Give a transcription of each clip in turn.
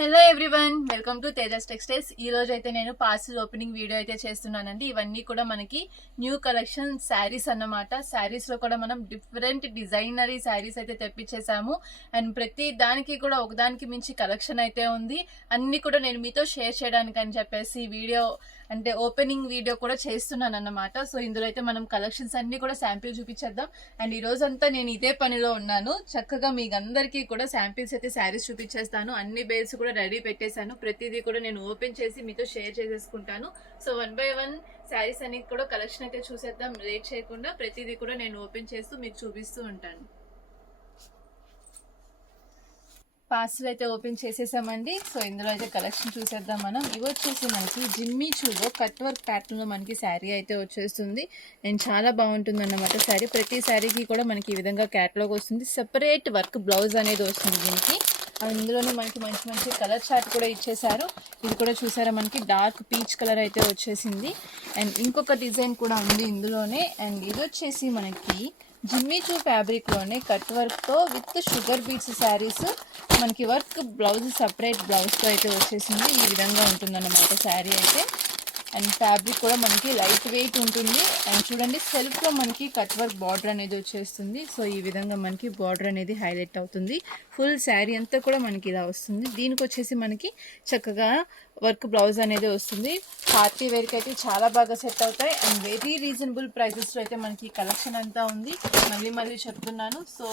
Hello everyone, welcome to Tejas textiles. ఈ రోజు అయితే నేను పార్సిల్ ఓపెనింగ్ వీడియో అయితే చేస్తున్నానండి. ఇవన్నీ కూడా మనకి న్యూ కలెక్షన్ శారీస్ అన్నమాట. శారీస్ లో కూడా మనం డిఫరెంట్ డిజైనరీ శారీస్ అయితే తెప్పించేసాము. అండ్ ప్రతి దానికి కూడా ఒకదానికి మించి కలెక్షన్ అయితే ఉంది. అన్ని కూడా నేను మీతో షేర్ చేయడానికి అని చెప్పేసి వీడియో అంటే ఓపెనింగ్ వీడియో కూడా చేస్తున్నాను అన్నమాట. సో ఇందులో అయితే మనం కలెక్షన్స్ అన్ని కూడా శాంపిల్ చూపించేద్దాం. అండ్ ఈ రోజంతా నేను ఇదే పనిలో ఉన్నాను. చక్కగా మీకు అందరికీ కూడా శాంపిల్స్ అయితే శారీస్ చూపించేస్తాను. అన్ని బేల్స్ కూడా రెడీ పెట్టేశాను. ప్రతిదీ కూడా నేను ఓపెన్ చేసి మీతో షేర్ చేసేసుకుంటాను. సో 1 by 1 శారీస్ అన్ని కూడా కలెక్షన్ అయితే చూసేద్దాం. లేట్ చేయకుండా ప్రతిదీ కూడా నేను ఓపెన్ చేస్తూ మీకు చూపిస్తూ ఉంటాను. పార్సిల్ అయితే ఓపెన్ చేసేసామండి. సో ఇందులో అయితే కలెక్షన్ చూసేద్దాం మనం. ఇవి వచ్చేసి మనకి జిమ్మీ చూలో కట్ వర్క్ ప్యాటర్న్ లో మనకి శారీ అయితే వచ్చేస్తుంది. అండ్ చాలా బాగుంటుంది అన్నమాట శారీ. ప్రతి శారీకి కూడా మనకి ఈ విధంగా క్యాటలాగ్ వస్తుంది. సెపరేట్ వర్క్ బ్లౌజ్ అనేది వస్తుంది దీనికి. ఇందులోనే మనకి మంచి మంచి కలర్ చార్ట్ కూడా ఇచ్చేసారు. ఇది కూడా చూసారా, మనకి డార్క్ పీచ్ కలర్ అయితే వచ్చేసింది. అండ్ ఇంకొక డిజైన్ కూడా ఉంది ఇందులోనే. అండ్ ఇది వచ్చేసి మనకి జిమ్మీ చూ ఫ్యాబ్రిక్ లోనే కట్ వర్క్ తో విత్ షుగర్ బీట్స్ శారీస్. మనకి వర్క్ బ్లౌజ్ సపరేట్ బ్లౌజ్ తో అయితే వచ్చేసింది. ఈ విధంగా ఉంటుందన్నమాట శారీ అయితే. అండ్ ఫ్యాబ్రిక్ కూడా మనకి లైట్ వెయిట్ ఉంటుంది. అండ్ చూడండి, సెల్ఫ్ లో మనకి కట్ వర్క్ బార్డర్ అనేది వచ్చేస్తుంది. సో ఈ విధంగా మనకి బార్డర్ అనేది హైలైట్ అవుతుంది. ఫుల్ శారీ అంతా కూడా మనకి ఇలా వస్తుంది. దీనికి వచ్చేసి మనకి చక్కగా వర్క్ బ్లౌజ్ అనేది వస్తుంది. పార్టీ వేర్కి అయితే చాలా బాగా సెట్ అవుతాయి. అండ్ వెరీ రీజనబుల్ ప్రైజెస్లో అయితే మనకి కలెక్షన్ అంతా ఉంది. మళ్ళీ చెప్తున్నాను. సో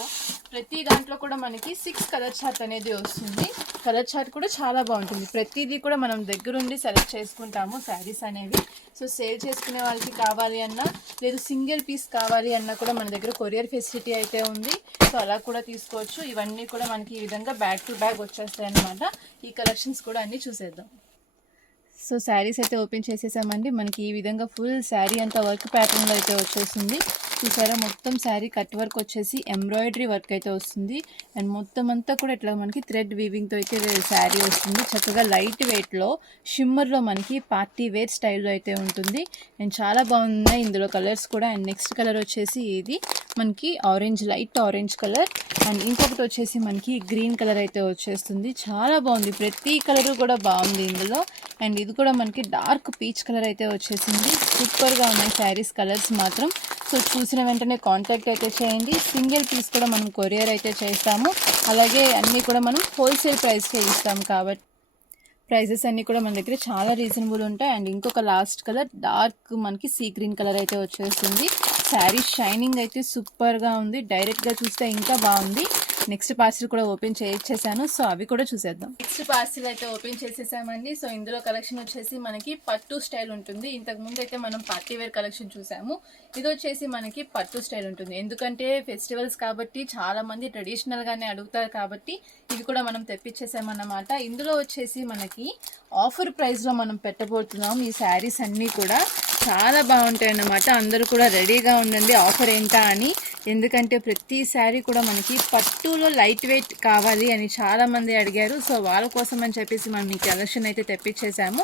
ప్రతి దాంట్లో కూడా మనకి 6 కలర్ చార్ట్ అనేది వస్తుంది. కలర్ చార్ట్ కూడా చాలా బాగుంటుంది. ప్రతిదీ కూడా మనం దగ్గరుండి సెలెక్ట్ చేసుకుంటాము శారీస్ అనేవి. సో సేల్ చేసుకునే వాళ్ళకి కావాలి అన్నా, లేదు సింగిల్ పీస్ కావాలి అన్నా కూడా మన దగ్గర కొరియర్ ఫెసిలిటీ అయితే ఉంది. సో అలా కూడా తీసుకోవచ్చు. ఇవన్నీ కూడా మనకి ఈ విధంగా బ్యాగ్ టు బ్యాగ్ వచ్చేస్తాయి అన్నమాట. ఈ కలెక్షన్స్ కూడా అన్ని చూసేద్దాం. సో శారీస్ అయితే ఓపెన్ చేసేసామండి. మనకి ఈ విధంగా ఫుల్ శారీ అంతా వర్క్ ప్యాటర్న్లో అయితే వచ్చేసింది. చూసారా, మొత్తం శారీ కట్ వర్క్ వచ్చేసి ఎంబ్రాయిడరీ వర్క్ అయితే వస్తుంది. అండ్ మొత్తం అంతా కూడా ఇట్లా మనకి థ్రెడ్ వీవింగ్తో అయితే శారీ వస్తుంది. చక్కగా లైట్ వెయిట్లో షిమ్మర్లో మనకి పార్టీ వేర్ స్టైల్లో అయితే ఉంటుంది. అండ్ చాలా బాగున్నాయి ఇందులో కలర్స్ కూడా. అండ్ నెక్స్ట్ కలర్ వచ్చేసి ఇది మనకి orange, light orange colour. And ఇంకొకటి వచ్చేసి మనకి గ్రీన్ కలర్ అయితే వచ్చేస్తుంది. చాలా బాగుంది, ప్రతి కలర్ కూడా బాగుంది ఇందులో. అండ్ ఇది కూడా మనకి డార్క్ పీచ్ కలర్ అయితే వచ్చేసింది. సూపర్గా ఉన్నాయి శారీస్ కలర్స్ మాత్రం. సో చూసిన వెంటనే కాంటాక్ట్ అయితే చేయండి. సింగిల్ పీస్ కూడా మనం కొరియర్ అయితే చేస్తాము. అలాగే అన్నీ కూడా మనం హోల్సేల్ ప్రైస్కే ఇస్తాము కాబట్టి ప్రైజెస్ అన్నీ కూడా మన దగ్గర చాలా రీజనబుల్ ఉంటాయి. అండ్ ఇంకొక లాస్ట్ కలర్ డార్క్ మనకి సీ గ్రీన్ కలర్ అయితే వచ్చేస్తుంది. శారీ షైనింగ్ అయితే సూపర్గా ఉంది. డైరెక్ట్గా చూస్తే ఇంకా బాగుంది. నెక్స్ట్ పార్సిల్ కూడా ఓపెన్ చేసేసాను. సో అవి కూడా చూసేద్దాం. నెక్స్ట్ పార్సిల్ అయితే ఓపెన్ చేసేసామండి. సో ఇందులో కలెక్షన్ వచ్చేసి మనకి పట్టు స్టైల్ ఉంటుంది. ఇంతకు ముందు అయితే మనం పార్టీ వేర్ కలెక్షన్ చూసాము. ఇది వచ్చేసి మనకి పట్టు స్టైల్ ఉంటుంది. ఎందుకంటే ఫెస్టివల్స్ కాబట్టి చాలా మంది ట్రెడిషనల్ గానే అడుగుతారు కాబట్టి ఇవి కూడా మనం తెప్పించేసామన్నమాట. ఇందులో వచ్చేసి మనకి ఆఫర్ ప్రైస్ లో మనం పెట్టబోతున్నాం. ఈ శారీస్ అన్నీ కూడా చాలా బాగుంటాయి అన్నమాట. అందరూ కూడా రెడీగా ఉండండి ఆఫర్ ఏంటా అని. ఎందుకంటే ప్రతి శారీ కూడా మనకి పట్టులో లైట్ వెయిట్ కావాలి అని చాలా మంది అడిగారు. సో వాళ్ళ కోసం అని చెప్పేసి మనం ఈ కలెక్షన్ అయితే తెప్పించేసాము.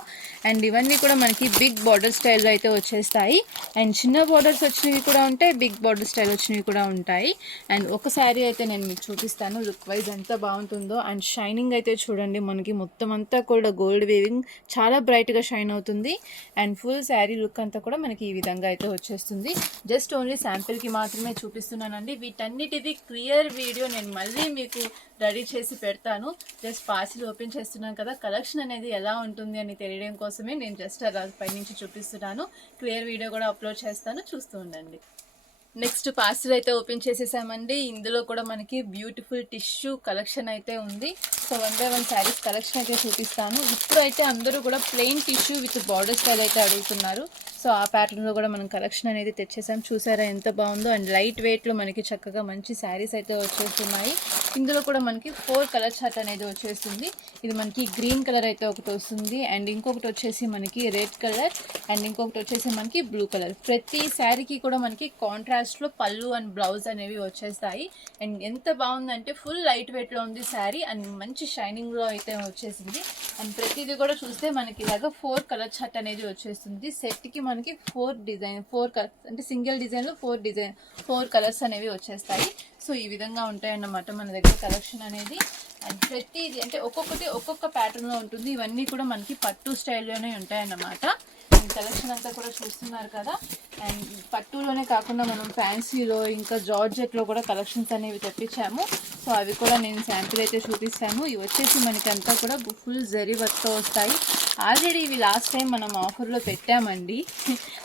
అండ్ ఇవన్నీ కూడా మనకి బిగ్ బార్డర్ స్టైల్లో అయితే వచ్చేస్తాయి. అండ్ చిన్న బార్డర్స్ వచ్చినవి కూడా ఉంటాయి, బిగ్ బార్డర్ స్టైల్ వచ్చినవి కూడా ఉంటాయి. అండ్ ఒక శారీ అయితే నేను మీకు చూపిస్తాను లుక్ వైజ్ ఎంత బాగుంటుందో. అండ్ షైనింగ్ అయితే చూడండి, మనకి మొత్తం అంతా కూడా గోల్డ్ వేవింగ్ చాలా బ్రైట్గా షైన్ అవుతుంది. అండ్ ఫుల్ శారీ లుక్ అంతా కూడా మనకి ఈ విధంగా అయితే వచ్చేస్తుంది. జస్ట్ ఓన్లీ శాంపిల్కి మాత్రమే చూపిస్తున్నానండి. వీటన్నిటిది క్లియర్ వీడియో నేను మళ్ళీ మీకు రెడీ చేసి పెడతాను. జస్ట్ పార్సిల్ ఓపెన్ చేస్తున్నాను కదా, కలెక్షన్ అనేది ఎలా ఉంటుంది అని తెలియడం కోసమే నేను జస్ట్ అలా పైనుంచి చూపిస్తున్నాను. క్లియర్ వీడియో కూడా అప్లోడ్ చేస్తాను, చూస్తూ ఉండండి. నెక్స్ట్ పార్సిల్ అయితే ఓపెన్ చేసేసామండి. ఇందులో కూడా మనకి బ్యూటిఫుల్ టిష్యూ కలెక్షన్ అయితే ఉంది. సో 1 by 1 శారీస్ కలెక్షన్ అయితే చూపిస్తాను. ఇప్పుడు అయితే అందరూ కూడా plain tissue with border style అయితే అడుగుతున్నారు. సో ఆ ప్యాటర్న్లో కూడా మనం కలెక్షన్ అనేది తెచ్చేసాం. చూసారా ఎంత బాగుందో. అండ్ లైట్ వెయిట్లో మనకి చక్కగా మంచి శారీస్ అయితే వచ్చేస్తున్నాయి. ఇందులో కూడా మనకి 4 కలర్ చార్ట్ అనేది వచ్చేస్తుంది. ఇది మనకి గ్రీన్ కలర్ అయితే ఒకటి వస్తుంది. అండ్ ఇంకొకటి వచ్చేసి మనకి రెడ్ కలర్. అండ్ ఇంకొకటి వచ్చేసి మనకి బ్లూ కలర్. ప్రతి శారీకి కూడా మనకి కాంట్రాస్ట్లో పళ్ళు అండ్ బ్లౌజ్ అనేవి వచ్చేస్తాయి. అండ్ ఎంత బాగుందంటే ఫుల్ లైట్ వెయిట్లో ఉంది శారీ. అండ్ మంచి షైనింగ్లో అయితే వచ్చేసింది. అండ్ ప్రతిదీ కూడా చూస్తే మనకి ఇలాగా 4 కలర్ చార్ట్ అనేది వచ్చేస్తుంది. సెట్కి మనకి 4 డిజైన్ 4 కలర్స్ అంటే సింగిల్ డిజైన్లో 4 కలర్స్ అనేవి వచ్చేస్తాయి. సో ఈ విధంగా ఉంటాయన్నమాట మన దగ్గర కలెక్షన్ అనేది. అండ్ ప్రతిది అంటే ఒక్కొక్కటి ఒక్కొక్క ప్యాటర్న్లో ఉంటుంది. ఇవన్నీ కూడా మనకి పట్టు స్టైల్లోనే ఉంటాయన్నమాట. కలెక్షన్ అంతా కూడా చూస్తున్నారు కదా. అండ్ పట్టులోనే కాకుండా మనం ఫ్యాన్సీలో ఇంకా జార్జెట్లో కూడా కలెక్షన్స్ అనేవి తెప్పించాము. సో అవి కూడా నేను శాంపిల్ అయితే చూపిస్తాను. ఇవి వచ్చేసి మనకి అంతా కూడా ఫుల్ జరీ వర్క్తో వస్తాయి. ఆల్రెడీ ఇవి లాస్ట్ టైం మనం ఆఫర్లో పెట్టామండి.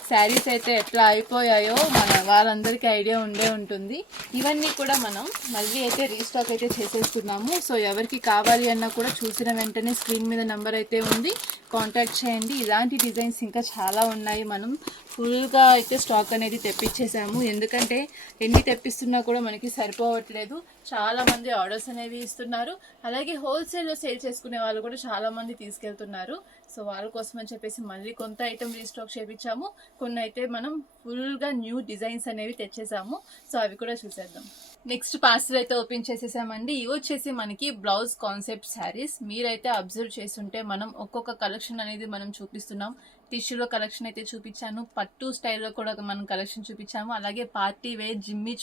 శారీస్ అయితే ఎట్లా అయిపోయాయో మన వాళ్ళందరికీ ఐడియా ఉండే ఉంటుంది. ఇవన్నీ కూడా మనం మళ్ళీ అయితే రీస్టాక్ అయితే చేసేస్తున్నాము. సో ఎవరికి కావాలి అన్నా కూడా చూసిన వెంటనే స్క్రీన్ మీద నెంబర్ అయితే ఉంది, కాంటాక్ట్ చేయండి. ఇలాంటి డిజైన్స్ ఇంకా చాలా ఉన్నాయి. మనం ఫుల్గా అయితే స్టాక్ అనేది తెప్పించేసాము. ఎందుకంటే ఎన్ని తెప్పిస్తున్నా కూడా మనకి సరిపోవట్లేదు. చాలామంది ఆర్డర్స్ అనేవి ఇస్తున్నారు. అలాగే హోల్సేల్లో సేల్ చేసుకునే వాళ్ళు కూడా చాలామంది తీసుకెళ్తున్నారు. సో వాళ్ళ కోసం అని చెప్పేసి మళ్ళీ కొంత ఐటమ్ రీస్టాక్ చేయించాము. కొన్ని అయితే మనం ఫుల్గా న్యూ డిజైన్స్ అనేవి తెచ్చేసాము. సో అవి కూడా చూసేద్దాం. నెక్స్ట్ పార్సల్ అయితే ఓపెన్ చేసేసామండి. ఇవి వచ్చేసి మనకి బ్లౌజ్ కాన్సెప్ట్ శారీస్. మీరైతే అబ్జర్వ్ చేస్తుంటే మనం ఒక్కొక్క కలెక్షన్ అనేది మనం చూపిస్తున్నాం. టిష్యూలో కలెక్షన్ అయితే చూపించాను, పట్టు స్టైల్లో కూడా మనం కలెక్షన్ చూపించాము, అలాగే పార్టీ వేర్ జిమ్మి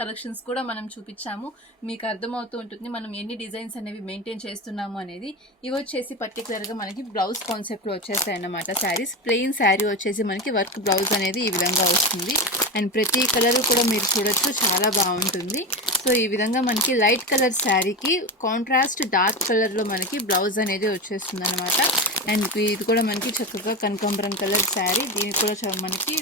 కలెక్షన్స్ కూడా మనం చూపించాము. మీకు అర్థమవుతూ ఉంటుంది మనం ఎన్ని డిజైన్స్ అనేవి మెయింటైన్ చేస్తున్నాము అనేది. ఇవి వచ్చేసి పర్టికులర్గా మనకి బ్లౌజ్ కాన్సెప్ట్లో వచ్చేస్తాయి అన్నమాట శారీస్. ప్లెయిన్ శారీ వచ్చేసి మనకి వర్క్ బ్లౌజ్ అనేది ఈ విధంగా వస్తుంది. అండ్ ప్రతి కలర్ కూడా మీరు చూడొచ్చు, చాలా బాగుంటుంది. సో ఈ విధంగా మనకి లైట్ కలర్ శారీకి కాంట్రాస్ట్ డార్క్ కలర్లో మనకి బ్లౌజ్ అనేది వచ్చేస్తుంది అనమాట. అండ్ ఇది కూడా మనకి చక్కగా కనకాంబరం కలర్ శారీ. దీనికి కూడా మనకి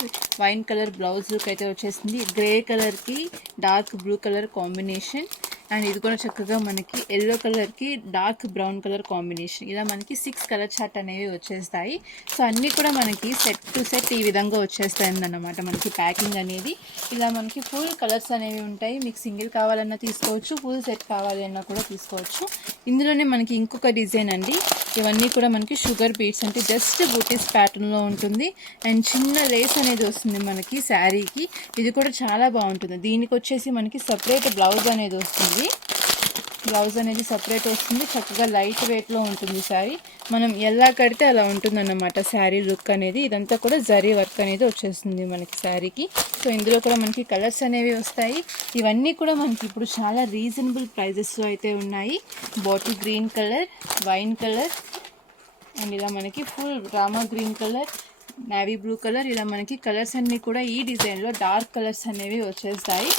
వైన్ కలర్ బ్లౌజ్ లుక్ అయితే వచ్చేసింది. గ్రే కలర్కి dark blue colour combination. And ఇది కూడా చక్కగా మనకి ఎల్లో కలర్కి డార్క్ బ్రౌన్ కలర్ కాంబినేషన్. ఇలా మనకి 6 కలర్ చార్ట్ అనేవి వచ్చేస్తాయి. సో అన్నీ కూడా మనకి సెట్ టు సెట్ ఈ విధంగా వచ్చేస్తాయి అన్నమాట. మనకి ప్యాకింగ్ అనేది ఇలా మనకి ఫుల్ కలర్స్ అనేవి ఉంటాయి. మీకు సింగిల్ కావాలన్నా తీసుకోవచ్చు, ఫుల్ సెట్ కావాలి అన్నా కూడా తీసుకోవచ్చు. ఇందులోనే మనకి ఇంకొక డిజైన్ అండి. ఇవన్నీ కూడా మనకి షుగర్ బీట్స్ అంటే జస్ట్ బూటీస్ ప్యాటర్న్లో ఉంటుంది. అండ్ చిన్న లేస్ అనేది వస్తుంది మనకి శారీకి. ఇది కూడా చాలా బాగుంటుంది. దీనికి వచ్చేసి మనకి సపరేట్ బ్లౌజ్ అనేది వస్తుంది. బ్లౌజ్ అనేది సపరేట్ వస్తుంది. చక్కగా లైట్ వెయిట్లో ఉంటుంది శారీ. మనం ఎలా కడితే అలా ఉంటుందన్నమాట శారీ లుక్ అనేది. ఇదంతా కూడా జరీ వర్క్ అనేది వచ్చేస్తుంది మనకి శారీకి. సో ఇందులో కూడా మనకి కలర్స్ అనేవి వస్తాయి. ఇవన్నీ కూడా మనకి ఇప్పుడు చాలా రీజనబుల్ ప్రైజెస్లో అయితే ఉన్నాయి. Bottle green colour, wine colour, and ఇలా మనకి full Rama green colour, navy blue colour, ఇలా మనకి కలర్స్ అన్నీ కూడా ఈ డిజైన్లో డార్క్ కలర్స్ అనేవి వచ్చేస్తాయి.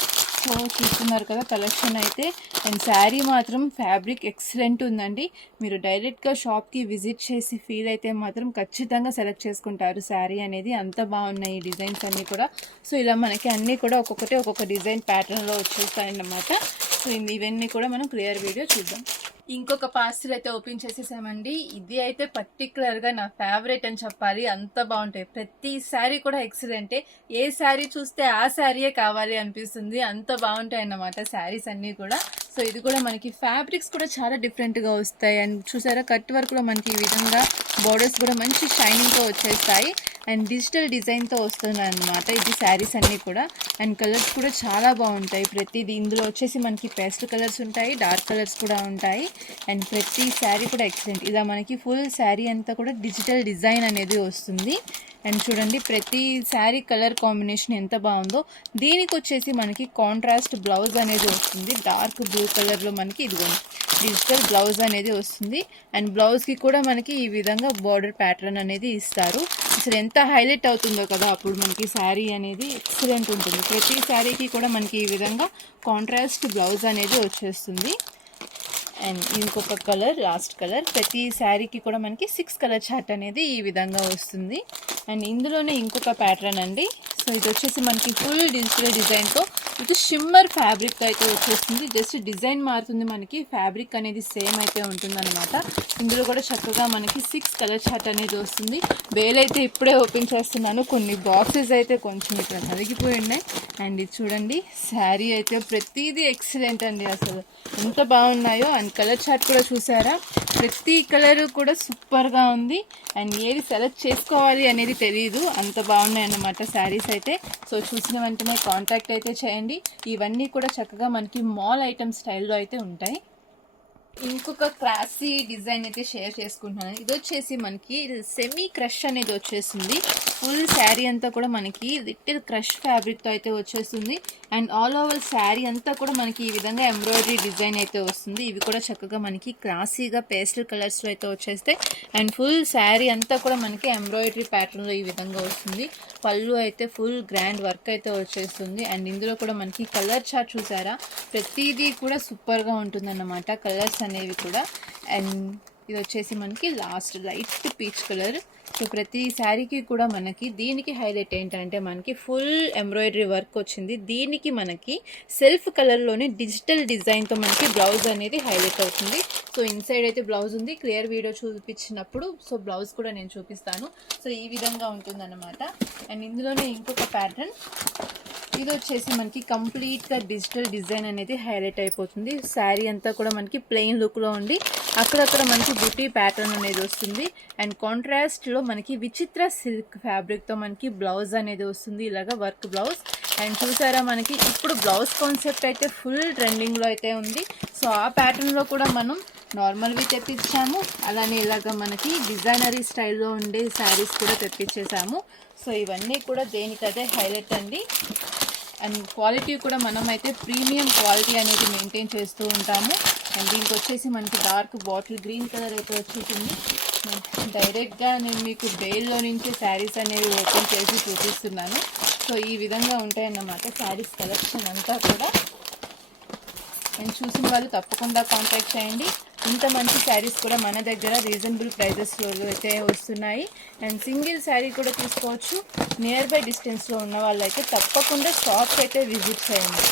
సో చూస్తున్నారు కదా కలెక్షన్ అయితే. అండ్ శారీ మాత్రం ఫ్యాబ్రిక్ ఎక్సలెంట్ ఉందండి. మీరు డైరెక్ట్గా షాప్కి విజిట్ చేసి ఫీల్ అయితే మాత్రం ఖచ్చితంగా సెలెక్ట్ చేసుకుంటారు శారీ అనేది. అంత బాగున్నాయి ఈ డిజైన్స్ అన్నీ కూడా. సో ఇలా మనకి అన్నీ కూడా ఒక్కొక్కటి ఒక్కొక్క డిజైన్ ప్యాటర్న్లో వచ్చేస్తాయన్నమాట. సో ఇవన్నీ కూడా మనం క్లియర్ వీడియో చూద్దాం. ఇంకొక పార్సిల్ అయితే ఓపెన్ చేసేసామండి. ఇది అయితే పర్టికులర్గా నా ఫేవరెట్ అని చెప్పాలి. అంత బాగుంటాయి. ప్రతి శారీ కూడా ఎక్సలెంటే. ఏ శారీ చూస్తే ఆ శారీయే కావాలి అనిపిస్తుంది. అంత బాగుంటాయి అన్నమాట శారీస్ అన్నీ కూడా. సో ఇది కూడా మనకి ఫ్యాబ్రిక్స్ కూడా చాలా డిఫరెంట్గా వస్తాయి. అండ్ చూసారా కట్ వర్క్ కూడా మనకి ఈ విధంగా బోర్డర్స్ కూడా మంచి షైనింగ్తో వచ్చేస్తాయి. అండ్ డిజిటల్ డిజైన్తో వస్తున్నాయి అన్నమాట ఇది శారీస్ అన్నీ కూడా. అండ్ కలర్స్ కూడా చాలా బాగుంటాయి ప్రతిదీ. ఇందులో వచ్చేసి మనకి పేస్టల్ కలర్స్ ఉంటాయి, డార్క్ కలర్స్ కూడా ఉంటాయి. అండ్ ప్రతి శారీ కూడా ఎక్సలెంట్. ఇలా మనకి ఫుల్ శారీ అంతా కూడా డిజిటల్ డిజైన్ అనేది వస్తుంది. అండ్ చూడండి ప్రతి శారీ కలర్ కాంబినేషన్ ఎంత బాగుందో. దీనికి వచ్చేసి మనకి కాంట్రాస్ట్ బ్లౌజ్ అనేది వస్తుంది. డార్క్ బ్లూ కలర్లో మనకి ఇదిగోండి డిజిటల్ బ్లౌజ్ అనేది వస్తుంది. అండ్ బ్లౌజ్కి కూడా మనకి ఈ విధంగా బార్డర్ ప్యాటర్న్ అనేది ఇస్తారు. అసలు ఎంత హైలైట్ అవుతుందో కదా అప్పుడు మనకి శారీ అనేది ఎక్సలెంట్ ఉంటుంది. ప్రతి శారీకి కూడా మనకి ఈ విధంగా కాంట్రాస్ట్ బ్లౌజ్ అనేది వచ్చేస్తుంది. అండ్ ఇంకొక కలర్ లాస్ట్ కలర్. ప్రతి శారీకి కూడా మనకి 6 కలర్ చార్ట్ అనేది ఈ విధంగా వస్తుంది. అండ్ ఇందులోనే ఇంకొక ప్యాటర్న్ అండి. సో ఇది వచ్చేసి మనకి ఫుల్ డిజిటల్ డిజైన్తో ఇది షిమ్మర్ ఫ్యాబ్రిక్ అయితే వచ్చేస్తుంది. జస్ట్ డిజైన్ మారుతుంది, మనకి ఫ్యాబ్రిక్ అనేది సేమ్ అయితే ఉంటుందన్నమాట. ఇందులో కూడా చక్కగా మనకి 6 కలర్ చార్ట్ అనేది వస్తుంది. బేల్ అయితే ఇప్పుడే ఓపెన్ చేస్తున్నాను. కొన్ని బాక్సెస్ అయితే కొంచెం ఇక్కడ నలిగిపోయి ఉన్నాయి. అండ్ ఇది చూడండి శారీ అయితే ప్రతిదీ ఎక్సలెంట్ అండి. అసలు ఎంత బాగున్నాయో. అండ్ కలర్ చార్ట్ కూడా చూసారా, ప్రతి కలర్ కూడా సూపర్గా ఉంది. అండ్ ఏది సెలెక్ట్ చేసుకోవాలి అనేది తెలియదు, అంత బాగున్నాయి అన్నమాట శారీస్ అయితే. సో చూసిన వెంటనే కాంటాక్ట్ అయితే చేయండి. ఇవన్నీ కూడా చక్కగా మనకి మాల్ ఐటమ్ స్టైల్లో అయితే ఉంటాయి. ఇంకొక క్లాసీ డిజైన్ అయితే షేర్ చేసుకుంటున్నాను. ఇది వచ్చేసి మనకి సెమీ క్రష్ అనేది వచ్చేస్తుంది. ఫుల్ శారీ అంతా కూడా మనకి లిటిల్ క్రష్ ఫ్యాబ్రిక్తో అయితే వచ్చేస్తుంది. అండ్ ఆల్ ఓవర్ శారీ అంతా కూడా మనకి ఈ విధంగా ఎంబ్రాయిడరీ డిజైన్ అయితే వస్తుంది. ఇవి కూడా చక్కగా మనకి క్లాసీగా పేస్టల్ కలర్స్లో అయితే వచ్చేస్తాయి. అండ్ ఫుల్ శారీ అంతా కూడా మనకి ఎంబ్రాయిడరీ ప్యాటర్న్లో ఈ విధంగా వస్తుంది. పళ్ళు అయితే ఫుల్ గ్రాండ్ వర్క్ అయితే వచ్చేస్తుంది. అండ్ ఇందులో కూడా మనకి కలర్ చార్ట్ చూసారా, ప్రతిదీ కూడా సూపర్గా ఉంటుందన్నమాట కలర్స్ అనేవి కూడా. అండ్ ఇది వచ్చేసి మనకి last light peach colour. So ప్రతి శారీకి కూడా మనకి దీనికి హైలైట్ ఏంటంటే మనకి ఫుల్ ఎంబ్రాయిడరీ వర్క్ వచ్చింది. దీనికి మనకి సెల్ఫ్ కలర్లోనే డిజిటల్ డిజైన్తో మనకి బ్లౌజ్ అనేది హైలైట్ అవుతుంది. సో ఇన్సైడ్ అయితే బ్లౌజ్ ఉంది, క్లియర్ వీడియో చూపించినప్పుడు సో బ్లౌజ్ కూడా నేను చూపిస్తాను. సో ఈ విధంగా ఉంటుందన్నమాట. అండ్ ఇందులోనే ఇంకొక ప్యాటర్న్, ఇది వచ్చేసి మనకి కంప్లీట్గా డిజిటల్ డిజైన్ అనేది హైలైట్ అయిపోతుంది. శారీ అంతా కూడా మనకి ప్లెయిన్ లుక్లో ఉండి అక్కడక్కడ మనకి బుటీ ప్యాటర్న్ అనేది వస్తుంది. అండ్ కాంట్రాస్ట్లో మనకి విచిత్ర సిల్క్ ఫ్యాబ్రిక్తో మనకి బ్లౌజ్ అనేది వస్తుంది, ఇలాగా వర్క్ బ్లౌజ్. అండ్ చూసారా మనకి ఇప్పుడు బ్లౌజ్ కాన్సెప్ట్ అయితే ఫుల్ ట్రెండింగ్లో అయితే ఉంది. సో ఆ ప్యాటర్న్లో కూడా మనం నార్మల్వి తెప్పించాము, అలానే ఇలాగ మనకి డిజైనరీ స్టైల్లో ఉండే శారీస్ కూడా తెప్పించేసాము. సో ఇవన్నీ కూడా దేనికదే హైలైట్ అండి. అండ్ క్వాలిటీ కూడా మనం అయితే ప్రీమియం క్వాలిటీ అనేది మెయింటైన్ చేస్తూ ఉంటాము. అండ్ దీనికి వచ్చేసి మనకి డార్క్ బాటిల్ గ్రీన్ కలర్ అయితే వచ్చేసింది. డైరెక్ట్గా నేను మీకు బెయిల్లో నుంచి శారీస్ అనేవి ఓపెన్ చేసి చూపిస్తున్నాను. సో ఈ విధంగా ఉంటాయన్నమాట శారీస్ కలెక్షన్ అంతా కూడా. అండ్ చూసిన వాళ్ళు తప్పకుండా కాంటాక్ట్ చేయండి. ఇంత మంచి శారీస్ కూడా మన దగ్గర రీజనబుల్ ప్రైజెస్లో అయితే వస్తున్నాయి. అండ్ సింగిల్ శారీ కూడా తీసుకోవచ్చు. నియర్ బై డిస్టెన్స్లో ఉన్న వాళ్ళైతే తప్పకుండా షాప్కి అయితే విజిట్ చేయండి.